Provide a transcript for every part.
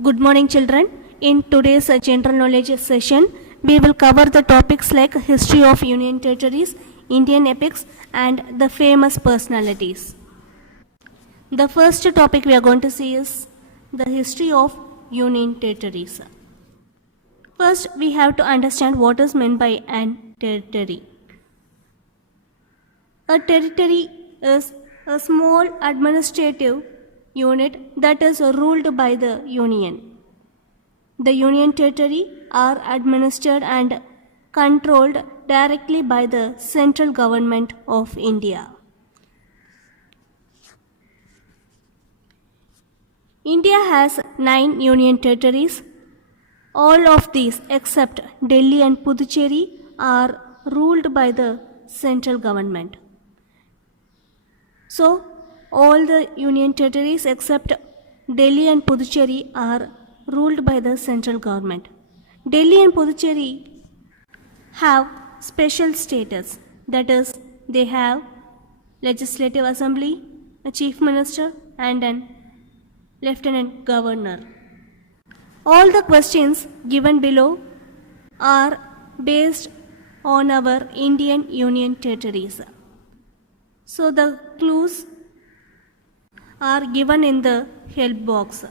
Good morning, children. In today's general knowledge session, we will cover the topics like history of Union Territories, Indian epics, and the famous personalities. The first topic we are going to see is the history of Union Territories. First, we have to understand what is meant by an territory. A territory is a small administrative unit that is ruled by the Union. The Union Territory are administered and controlled directly by the central government of India. India has 9 Union Territories. All of these except Delhi and Puducherry are ruled by the central government. So, all the Union Territories except Delhi and Puducherry are ruled by the central government. Delhi and Puducherry have special status, that is, they have legislative assembly, a chief minister, and an lieutenant governor. All the questions given below are based on our Indian Union Territories. So the clues are given in the help box.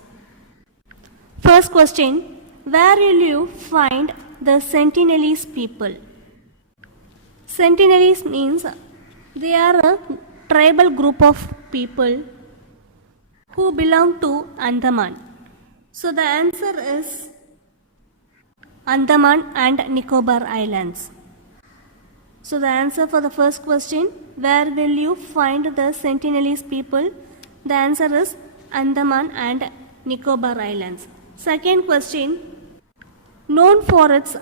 First question, where will you find the Sentinelese people? Sentinelese means they are a tribal group of people who belong to Andaman. So the answer is Andaman and Nicobar Islands. So the answer for the first question, where will you find the Sentinelese people? The answer is Andaman and Nicobar Islands. Second question, known for its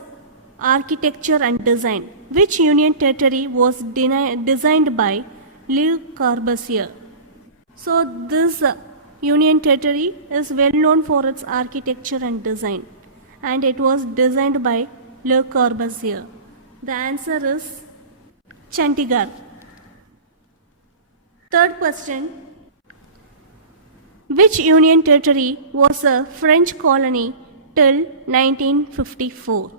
architecture and design, which Union Territory was designed by Le Corbusier? So this Union Territory is well known for its architecture and design, and it was designed by Le Corbusier. The answer is Chandigarh. Third question, which Union Territory was a French colony till 1954?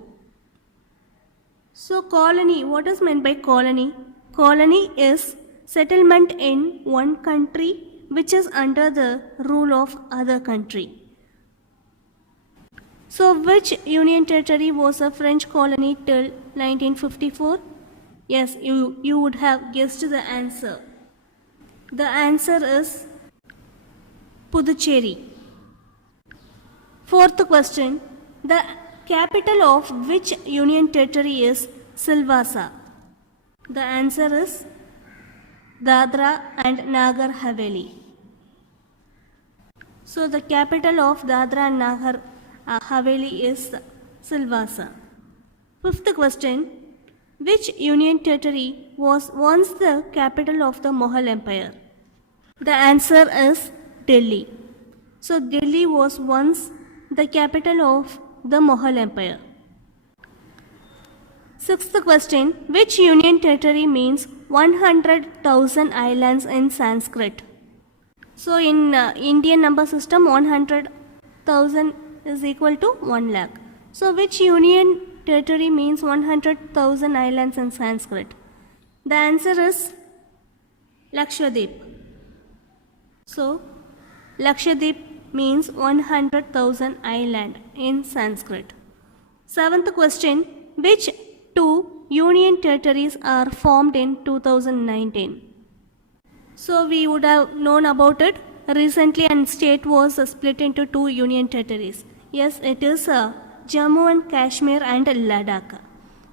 So colony, what is meant by colony? Colony is settlement in one country which is under the rule of other country. So which Union Territory was a French colony till 1954? Yes, you would have guessed the answer. The answer is Puducherry. Fourth question, the capital of which Union Territory is Silvassa? The answer is Dadra and Nagar Haveli. So the capital of Dadra and Nagar Haveli is Silvassa. Fifth question, which Union Territory was once the capital of the Mughal Empire? The answer is Delhi. So Delhi was once the capital of the Mughal Empire. Sixth question, which Union Territory means 100,000 islands in Sanskrit? So in Indian number system, 100,000 is equal to 1 lakh. So which Union Territory means 100,000 islands in Sanskrit? The answer is Lakshadweep. So Lakshadweep means 100,000 island in Sanskrit. Seventh question, which two Union Territories are formed in 2019? So we would have known about it recently, and state was split into 2 Union Territories. Yes, it is Jammu and Kashmir and Ladakh.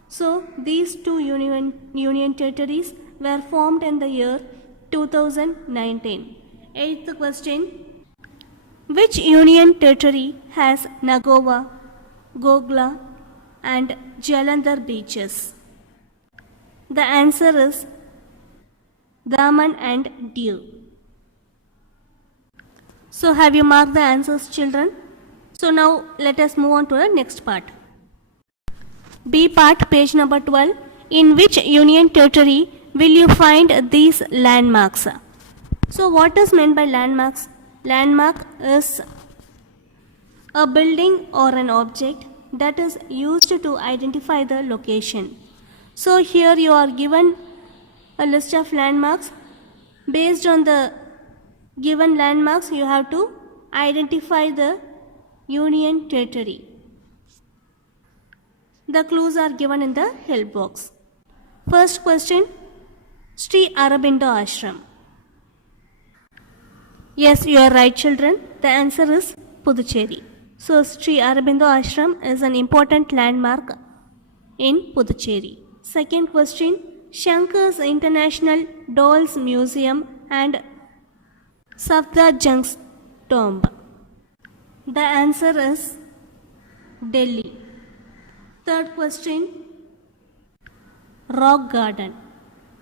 So these 2 Union Territories were formed in the year 2019. Eighth question, which Union Territory has Nagoa, Gogla and Jalandhar beaches? The answer is Daman and Diu. So have you marked the answers, children? So now let us move on to the next part. B part, page number 12. In which Union Territory will you find these landmarks? So what is meant by landmarks? Landmark is A building or an object that is used to identify the location. So here you are given a list of landmarks. Based on the given landmarks, you have to identify the union territory. The clues are given in the help box. First question, Sri Aurobindo Ashram. Yes, you are right, children. The answer is Puducherry. So Sri Aurobindo Ashram is an important landmark in Puducherry. Second question, Shankar's International Dolls Museum and Safdarjung's tomb. The answer is Delhi. Third question, Rock Garden.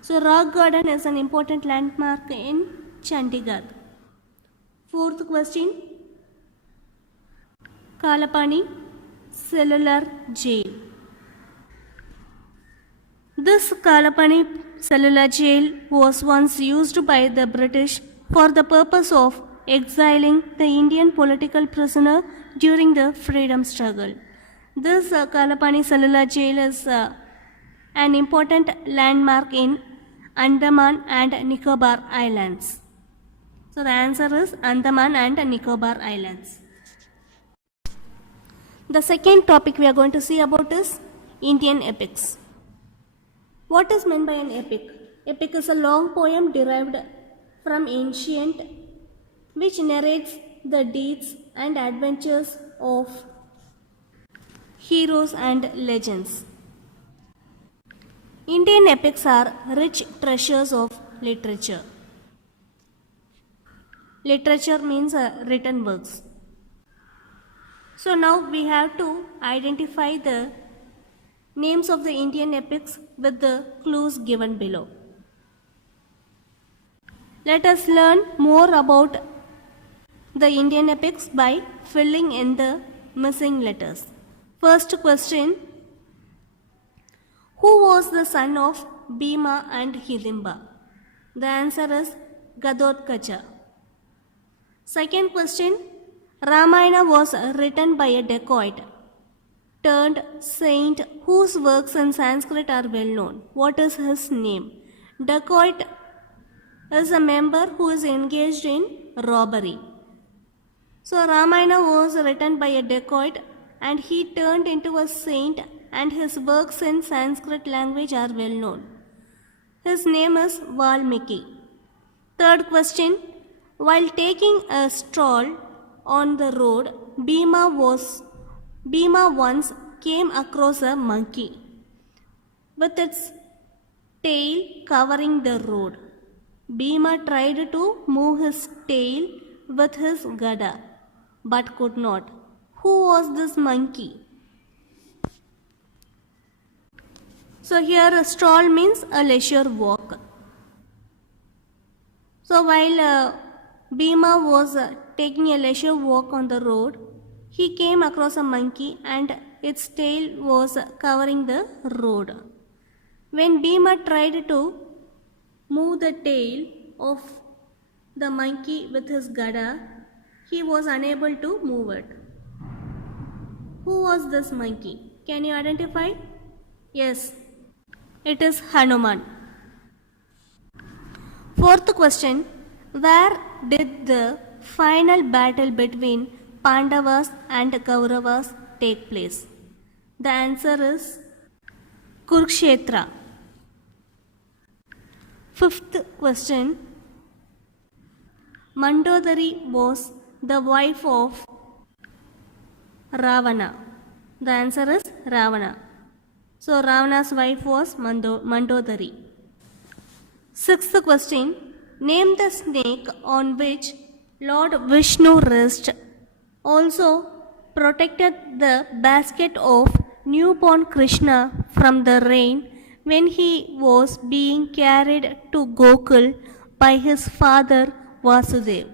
So Rock Garden is an important landmark in Chandigarh. Fourth question, Kalapani Cellular Jail. This Kalapani Cellular Jail was once used by the British for the purpose of exiling the Indian political prisoner during the freedom struggle. This Kalapani Cellular Jail is an important landmark in Andaman and Nicobar Islands. So the answer is Andaman and Nicobar Islands. The second topic we are going to see about is Indian epics. What is meant by an epic? Epic is a long poem derived from ancient which narrates the deeds and adventures of heroes and legends. Indian epics are rich treasures of literature. Literature means written works. So now we have to identify the names of the Indian epics with the clues given below. Let us learn more about the Indian epics by filling in the missing letters. First question, who was the son of Bhima and Hidimba? The answer is Ghatotkach. Second question, Ramayana was written by a dacoit turned saint whose works in Sanskrit are well known. What is his name? Dacoit is a member who is engaged in robbery. So Ramayana was written by a dacoit and he turned into a saint and his works in Sanskrit language are well known. His name is Valmiki. Third question, while taking a stroll on the road, Bhima once came across a monkey with its tail covering the road. Bhima tried to move his tail with his gada but could not. Who was this monkey? So here a stroll means a leisure walk. So while Bhima was taking a leisure walk on the road, he came across a monkey and its tail was covering the road. When Bhima tried to move the tail of the monkey with his gada, he was unable to move it. Who was this monkey? Can you identify? Yes, it is Hanuman. Fourth question, where did the final battle between Pandavas and Kauravas take place? The answer is Kurukshetra. Fifth question, Mandodari was the wife of Ravana. The answer is Ravana. So Ravana's wife was Mandodari. Sixth question, name the snake on which Lord Vishnu rests, also protected the basket of newborn Krishna from the rain when he was being carried to Gokul by his father Vasudeva.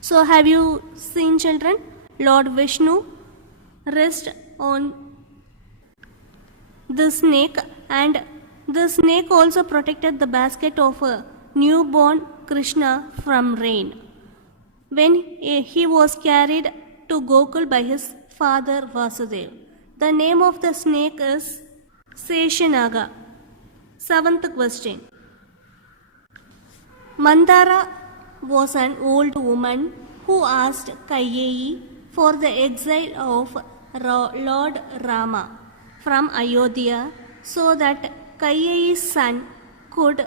So have you seen, children? Lord Vishnu rests on the snake and the snake also protected the basket of a newborn Krishna from rain. when he was carried to Gokul by his father Vasudev. The name of the snake is Seshanaga. Seventh question. Mandara was an old woman who asked Kaiyeyi for the exile of Lord Rama from Ayodhya so that Kaiyeyi's son could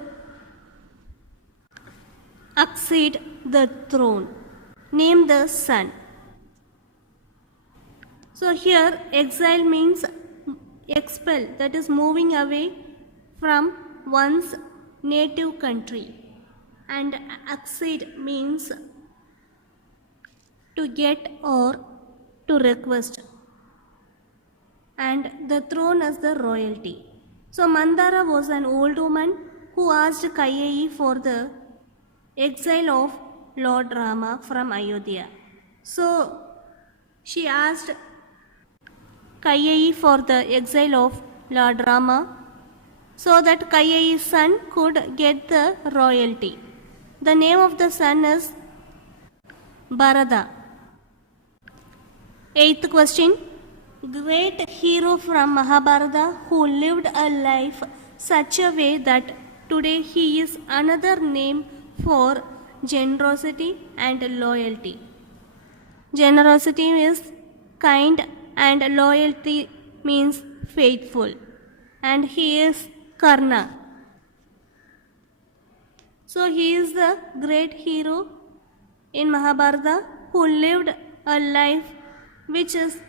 accede the throne. Name the son. So here exile means expel, that is moving away from one's native country, and accede means to get or to request, and the throne is the royalty. So Mandara was an old woman who asked Kaiyeyi for the exile of Lord Rama from Ayodhya. So she asked Kaiyeyi for the exile of Lord Rama so that Kaiyeyi's son could get the royalty. The name of the son is Bharata. Eighth question. Great hero from Mahabharata who lived a life such a way that today he is another name for generosity and loyalty. Generosity is kind and loyalty means faithful, and he is Karna. So he is the great hero in Mahabharata who lived a life which is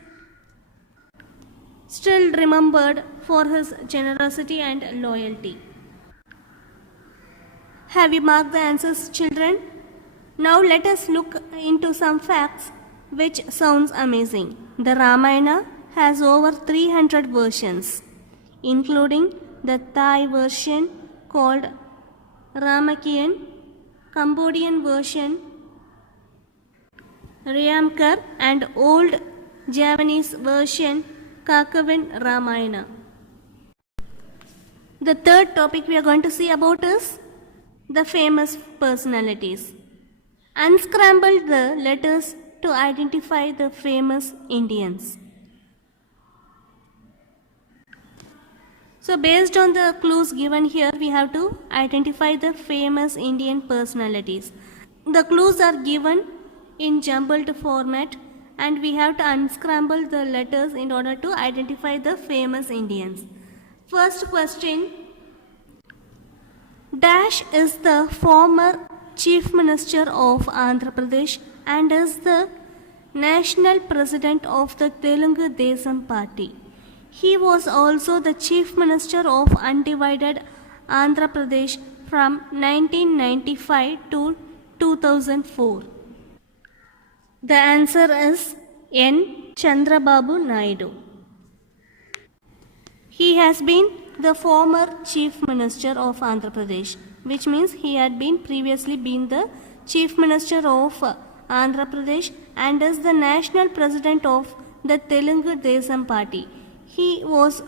still remembered for his generosity and loyalty. Have you marked the answers, children? Now let us look into some facts which sounds amazing. The Ramayana has over 300 versions, including the Thai version called Ramakien, Cambodian version Ryamkar, and old Javanese version Kakavin Ramayana. The third topic we are going to see about is the famous personalities. Unscramble the letters to identify the famous Indians. So based on the clues given here, we have to identify the famous Indian personalities. The clues are given in jumbled format, and we have to unscramble the letters in order to identify the famous Indians. First question. Dash is the former Chief Minister of Andhra Pradesh and is the National President of the Telugu Desam Party. He was also the Chief Minister of Undivided Andhra Pradesh from 1995 to 2004. The answer is N. Chandrababu Naidu. He has been the former Chief Minister of Andhra Pradesh, which means he had been previously been the Chief Minister of Andhra Pradesh and is the National President of the Telugu Desam Party. He was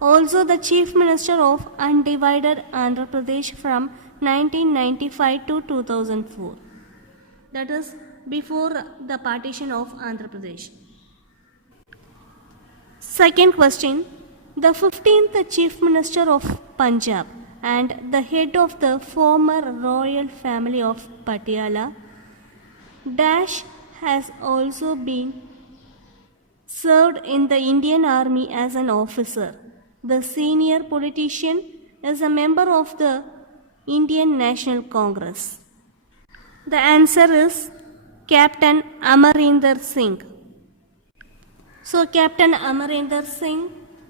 also the Chief Minister of Undivided Andhra Pradesh from 1995 to 2004. That is before the partition of Andhra Pradesh. Second question. The 15th Chief Minister of Punjab and the head of the former royal family of Patiala, Dash has also been served in the Indian Army as an officer. The senior politician is a member of the Indian National Congress. The answer is Captain Amarinder Singh. So Captain Amarinder Singh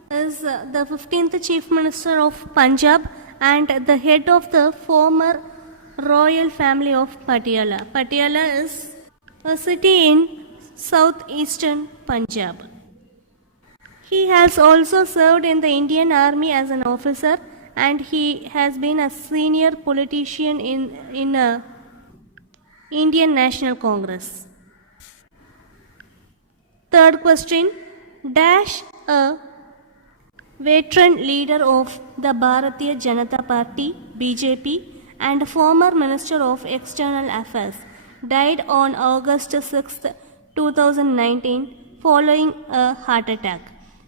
is the 15th Chief Minister of Punjab and the head of the former royal family of Patiala. Patiala is a city in southeastern Punjab. He has also served in the Indian Army as an officer, and he has been a senior politician in Indian National Congress. Third question. Dash a veteran leader of the Bharatiya Janata Party (BJP) and former Minister of External Affairs died on August 6, 2019 following a heart attack.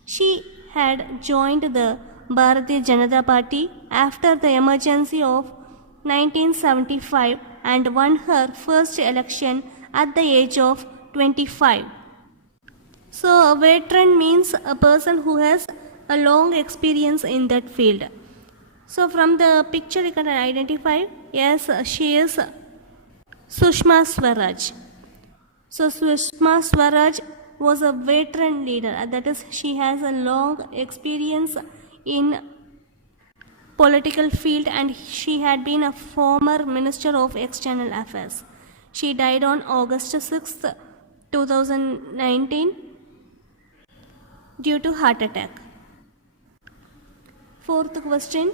She had joined the Bharatiya Janata Party after the emergency of 1975 and won her first election at the age of 25. So, a veteran means a person who has a long experience in that field. So, from the picture you can identify, yes, she is Sushma Swaraj. So, Sushma Swaraj was a veteran leader, that is, she has a long experience in political field and she had been a former Minister of External Affairs. She died on August 6, 2019 due to heart attack. Fourth question.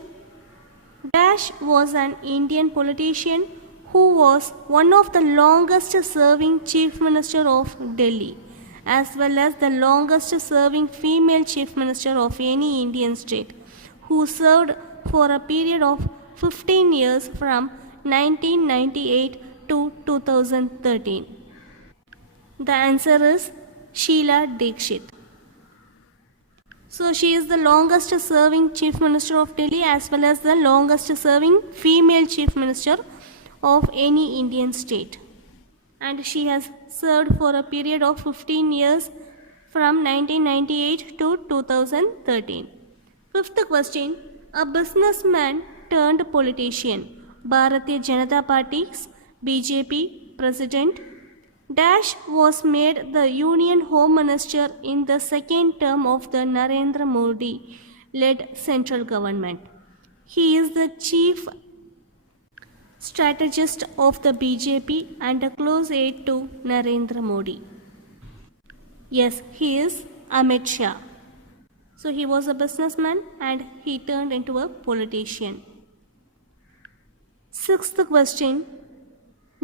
Dash was an Indian politician who was one of the longest serving Chief Minister of Delhi, as well as the longest serving female Chief Minister of any Indian state, who served for a period of 15 years from 1998 to 2013. The answer is Sheila Dikshit. So she is the longest serving Chief Minister of Delhi as well as the longest serving female Chief Minister of any Indian state. And she has served for a period of 15 years from 1998 to 2013. Fifth question. A businessman turned politician, Bharatiya Janata Party's BJP President Dash was made the Union Home Minister in the second term of the Narendra Modi led central government. He is the chief strategist of the BJP and a close aide to Narendra Modi. Yes, he is Amit Shah. So he was a businessman and he turned into a politician. Sixth question.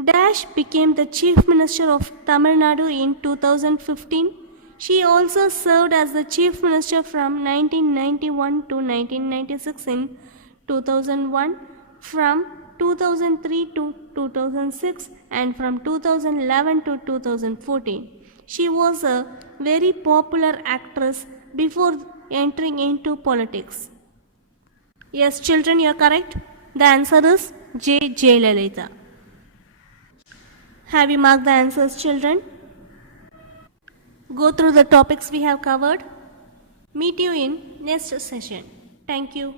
Dash became the Chief Minister of Tamil Nadu in 2015. She also served as the Chief Minister from 1991 to 1996 in 2001, from 2003 to 2006 and from 2011 to 2014. She was a very popular actress before entering into politics. Yes, children, you are correct. The answer is J. Jayalalitha. Have you marked the answers, children? Go through the topics we have covered. Meet you in next session. Thank you.